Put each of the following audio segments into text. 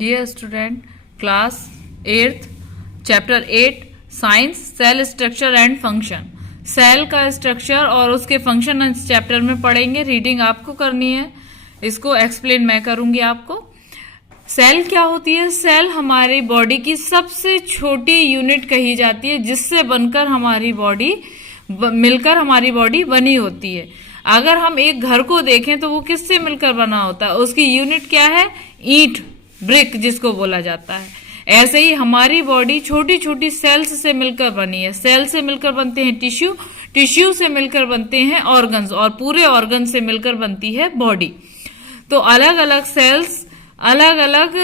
Dear student, class 8th chapter 8 science cell structure and function. Cell का structure और उसके function इस chapter में पढ़ेंगे। रीडिंग आपको करनी है, इसको एक्सप्लेन मैं करूंगी आपको। सेल क्या होती है? सेल हमारी बॉडी की सबसे छोटी यूनिट कही जाती है, जिससे बनकर हमारी बॉडी मिलकर हमारी बॉडी बनी होती है। अगर हम एक घर को देखें तो वो किससे मिलकर बना होता है? उसकी यूनिट क्या है? ईंट, ब्रिक जिसको बोला जाता है। ऐसे ही हमारी बॉडी छोटी छोटी सेल्स से मिलकर बनी है। सेल से मिलकर बनते हैं टिश्यू, टिश्यू से मिलकर बनते हैं ऑर्गन्स, और पूरे ऑर्गन से मिलकर बनती है बॉडी। तो अलग अलग सेल्स अलग अलग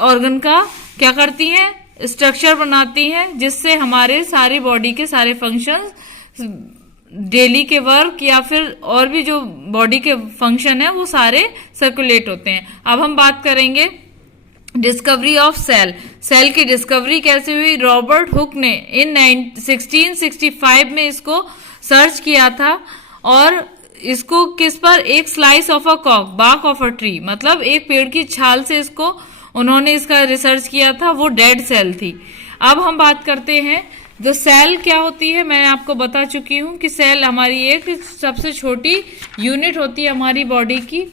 ऑर्गन का क्या करती हैं? स्ट्रक्चर बनाती हैं, जिससे हमारे सारी बॉडी के सारे फंक्शंस, डेली के वर्क या फिर और भी जो बॉडी के फंक्शन है वो सारे सर्कुलेट होते हैं। अब हम बात करेंगे डिस्कवरी ऑफ सेल। सेल की डिस्कवरी कैसे हुई? रॉबर्ट हुक ने इन 1665 में इसको सर्च किया था, और इसको किस पर? एक स्लाइस ऑफ अ कॉक, बार्क ऑफ अ ट्री, मतलब एक पेड़ की छाल से इसको उन्होंने इसका रिसर्च किया था। वो डेड सेल थी। अब हम बात करते हैं जो सेल क्या होती है। मैं आपको बता चुकी हूं कि सेल हमारी एक सबसे छोटी यूनिट होती है हमारी बॉडी की।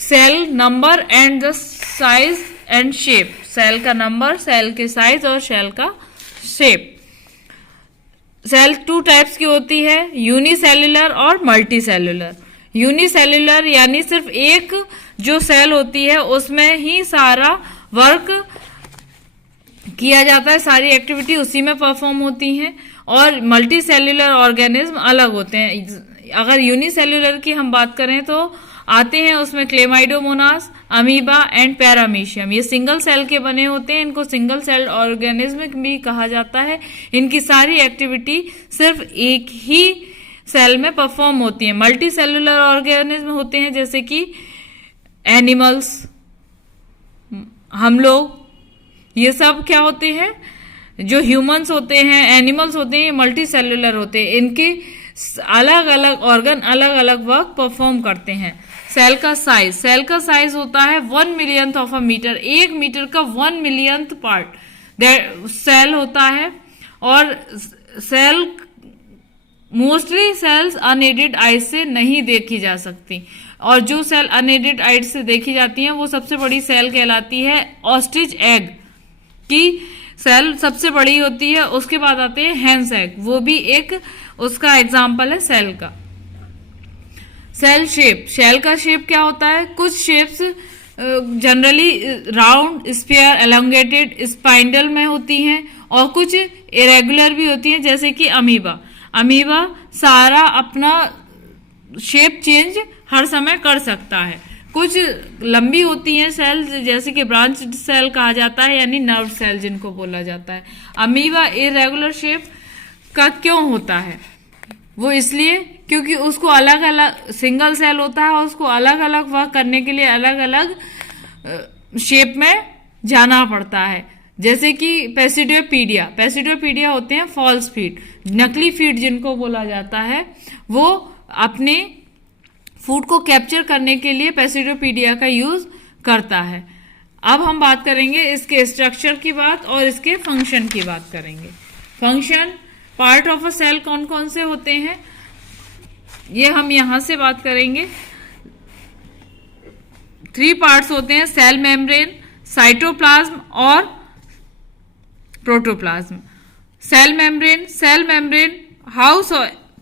Cell number and the size and shape. Cell का नंबर, सेल के साइज और सेल का शेप। सेल 2 टाइप्स की होती है, यूनिसेल्युलर और मल्टीसेल्युलर। यूनिसेल्युलर यानी सिर्फ एक जो सेल होती है उसमें ही सारा वर्क किया जाता है, सारी एक्टिविटी उसी में परफॉर्म होती हैं। और मल्टी सेल्यूलर ऑर्गेनिज्म अलग होते हैं। अगर यूनिसेल्यूलर की हम बात करें तो आते हैं उसमें क्लेमाइडोमोनास, अमीबा एंड पैरामीशियम। ये सिंगल सेल के बने होते हैं, इनको सिंगल सेल ऑर्गेनिज्म भी कहा जाता है। इनकी सारी एक्टिविटी सिर्फ एक ही सेल में परफॉर्म होती है। मल्टी सेल्यूलर ऑर्गेनिज्म होते हैं जैसे कि एनिमल्स, हम लोग, ये सब क्या होते हैं? जो ह्यूमंस होते हैं, एनिमल्स होते हैं, ये मल्टी सेल्यूलर होते हैं। इनके अलग अलग ऑर्गन अलग अलग वर्क परफॉर्म करते हैं। सेल का साइज, सेल का साइज होता है 1 millionth of a metre. 1 metre का 1 मिलियंथ पार्ट सेल होता है। और cell mostly cells unaided eye से नहीं देखी जा सकती, और जो सेल अनएडेड आई से देखी जाती हैं वो सबसे बड़ी सेल कहलाती है ऑस्ट्रिच एग की सेल सबसे बड़ी होती है। उसके बाद आते हैं हेंस एग, वो भी एक उसका एग्जाम्पल है सेल का। सेल शेप, सेल का शेप क्या होता है? कुछ shapes generally round, sphere, elongated, spindle में होती हैं, और कुछ इरेगुलर भी होती हैं जैसे कि अमीबा। अमीबा सारा अपना शेप चेंज हर समय कर सकता है। कुछ लंबी होती हैं सेल, जैसे कि ब्रांच सेल कहा जाता है, यानी नर्व सेल जिनको बोला जाता है। अमीबा इरेगुलर शेप का क्यों होता है? वो इसलिए क्योंकि उसको अलग अलग, सिंगल सेल होता है और उसको अलग अलग वर्क करने के लिए अलग अलग शेप में जाना पड़ता है। जैसे कि पेसिडोपीडिया, पेसिडोपीडिया होते हैं फॉल्स फीट, नकली फीट जिनको बोला जाता है। वो अपने फूड को कैप्चर करने के लिए पेसिडोपीडिया का यूज करता है। अब हम बात करेंगे इसके स्ट्रक्चर की बात और इसके फंक्शन की बात करेंगे। Function, part of a cell कौन कौन से होते हैं ये हम यहां से बात करेंगे। 3 पार्ट्स होते हैं, सेल मेम्ब्रेन, साइटोप्लाज्म और protoplasm. Cell membrane, cell membrane house,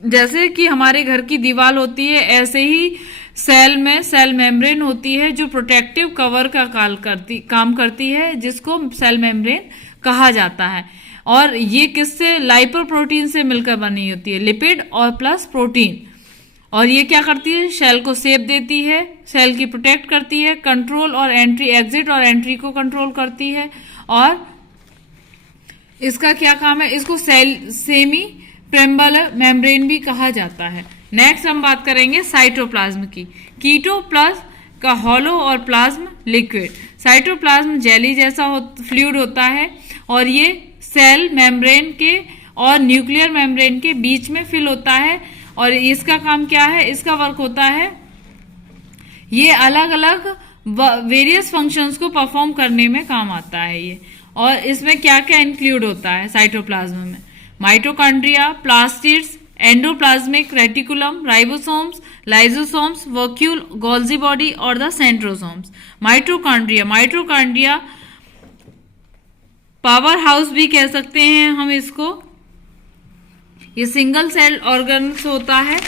जैसे कि हमारे घर की दीवार होती है ऐसे ही सेल में सेल मेम्ब्रेन होती है जो प्रोटेक्टिव कवर का काम करती है, जिसको सेल मेम्ब्रेन कहा जाता है। और ये किससे? लाइपोप्रोटीन से मिलकर बनी होती है, लिपिड और प्लस प्रोटीन। और ये क्या करती है? सेल को शेप देती है, सेल की प्रोटेक्ट करती है, कंट्रोल और एंट्री, एग्जिट और एंट्री को कंट्रोल करती है। और इसका क्या काम है? इसको सेल सेमी प्रेम्बलर मेम्ब्रेन भी कहा जाता है। नेक्स्ट हम बात करेंगे साइटोप्लाज्म की। कीटोप्लाज्म का हॉलो और प्लाज्म लिक्विड। साइटोप्लाज्म जेली जैसा फ्लूइड होता है, और ये सेल मेम्ब्रेन के और न्यूक्लियर मेम्ब्रेन के बीच में फिल होता है। और इसका काम क्या है? इसका वर्क होता है, ये अलग अलग वेरियस फंक्शंस को परफॉर्म करने में काम आता है ये। और इसमें क्या क्या इंक्लूड होता है साइटोप्लाज्म में? Mitochondria, plastids, endoplasmic reticulum, ribosomes, lysosomes, vacuole, Golgi body और the centrosomes. Mitochondria powerhouse भी कह सकते हैं हम इसको। ये सिंगल सेल ऑर्गन्स होता है।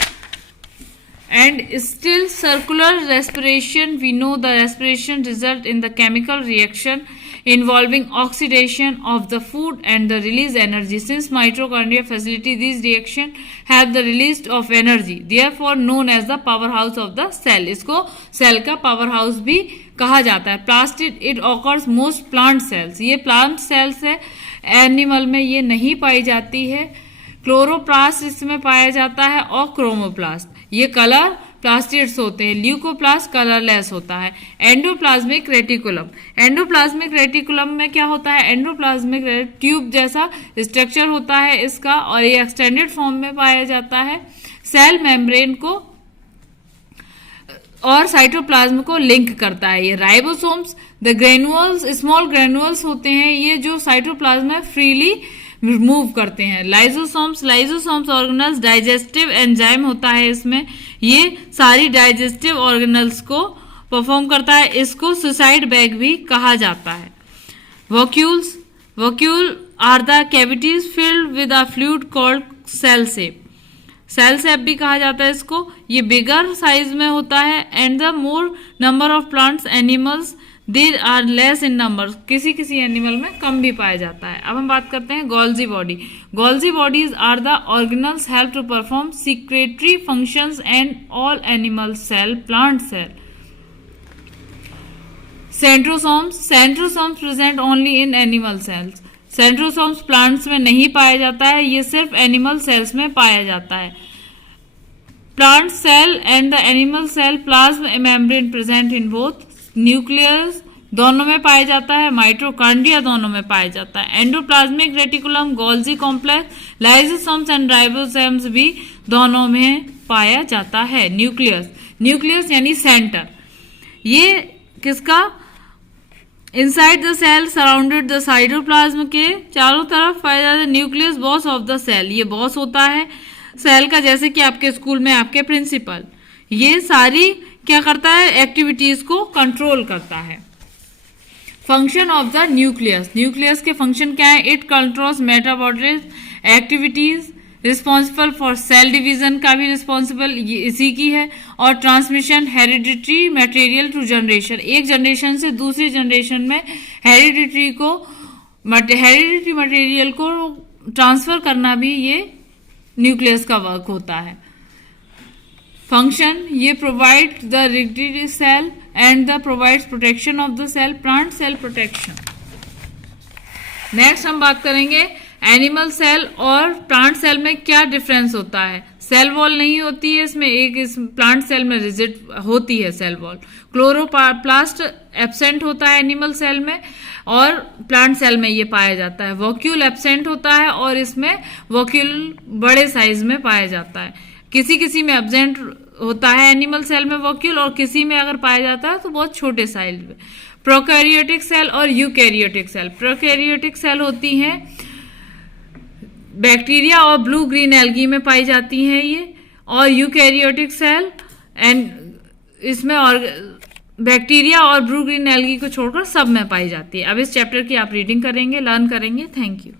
And still circular respiration, we know the respiration result in the chemical reaction involving oxidation of the food and the release energy. Since mitochondria facilitate these reaction have the release of energy, therefore known as the powerhouse of the cell. इसको cell का power house भी कहा जाता है। Plastid it occurs most plant cells, ये plant cells है, animal में ये नहीं पाई जाती है। क्लोरोप्लास्ट इसमें पाया जाता है और क्रोमोप्लास्ट, ये कलर प्लास्टिड्स होते हैं। ल्यूकोप्लास्ट कलरलेस होता है। एंडोप्लाज्मिक रेटिकुलम, एंडोप्लाज्मिक रेटिकुलम में क्या होता है? एंडोप्लाज्मिक ट्यूब जैसा स्ट्रक्चर होता है इसका और ये एक्सटेंडेड फॉर्म में पाया जाता है। सेल मेम्ब्रेन को और साइटोप्लाज्म को लिंक करता है। ये ribosomes the granules, small granules होते हैं ये जो साइटोप्लाज्म में फ्रीली मूव करते हैं। लाइजोसोम्स ऑर्गेनल्स डाइजेस्टिव एंजाइम होता है इसमें, ये सारी डाइजेस्टिव ऑर्गेनल्स को परफॉर्म करता है। इसको सुसाइड बैग भी कहा जाता है। Vacuole are the cavities filled with a fluid called cell sap, cell sap भी कहा जाता है इसको। ये बिगर साइज में होता है। And the more number of plants animals there are less in number, किसी किसी एनिमल में कम भी पाया जाता है। अब हम बात करते हैं Golgi body. Golgi bodies are the organelles help to perform secretory functions and all animal cell, plant cell. Centrosomes present only in animal cells, centrosomes plants में नहीं पाया जाता है, ये सिर्फ एनिमल सेल्स में पाया जाता है। Plant cell and the animal cell plasma membrane present in both, nucleus दोनों में पाया जाता है, माइटोकॉन्ड्रिया दोनों में पाया जाता है। Endoplasmic reticulum, Golgi complex, lysosomes and ribosomes भी दोनों में पाया जाता है। न्यूक्लियस यानी सेंटर, ये किसका? Inside the cell surrounded the cytoplasm के चारों तरफ पाया जाता है। Nucleus boss of the cell, ये बॉस होता है सेल का, जैसे कि आपके स्कूल में आपके प्रिंसिपल। ये सारी क्या करता है? एक्टिविटीज को कंट्रोल करता है। फंक्शन ऑफ द न्यूक्लियस के फंक्शन क्या है? It controls metabolic activities, responsible for cell division का भी रिस्पॉन्सिबल इसी की है, और transmission hereditary material to generation, एक जनरेशन से दूसरी जनरेशन में हेरिडिटरी मटेरियल को ट्रांसफर करना भी ये न्यूक्लियस का वर्क होता है। फंक्शन, ये provide the rigidity cell and the provides protection of the cell, plant cell protection. Next हम बात करेंगे एनिमल सेल और प्लांट सेल में क्या डिफरेंस होता है। सेल वॉल नहीं होती है इसमें, एक इस प्लांट सेल में रिजिड होती है सेल वॉल। क्लोरोप्लास्ट एब्सेंट होता है एनिमल सेल में और प्लांट सेल में ये पाया जाता है। वॉक्यूल एब्सेंट होता है और इसमें वॉक्यूल बड़े साइज में पाया जाता है। किसी किसी में एब्सेंट होता है एनिमल सेल में वॉक्यूल, और किसी में अगर पाया जाता है तो बहुत छोटे साइज में। प्रोकैरियोटिक सेल और यूकैरियोटिक सेल, प्रोकैरियोटिक सेल होती हैं बैक्टीरिया और ब्लू ग्रीन एल्गी में पाई जाती हैं ये, और यूकैरियोटिक सेल एंड इसमें और बैक्टीरिया और ब्लू ग्रीन एल्गी को छोड़कर सब में पाई जाती है। अब इस चैप्टर की आप रीडिंग करेंगे, लर्न करेंगे। Thank you.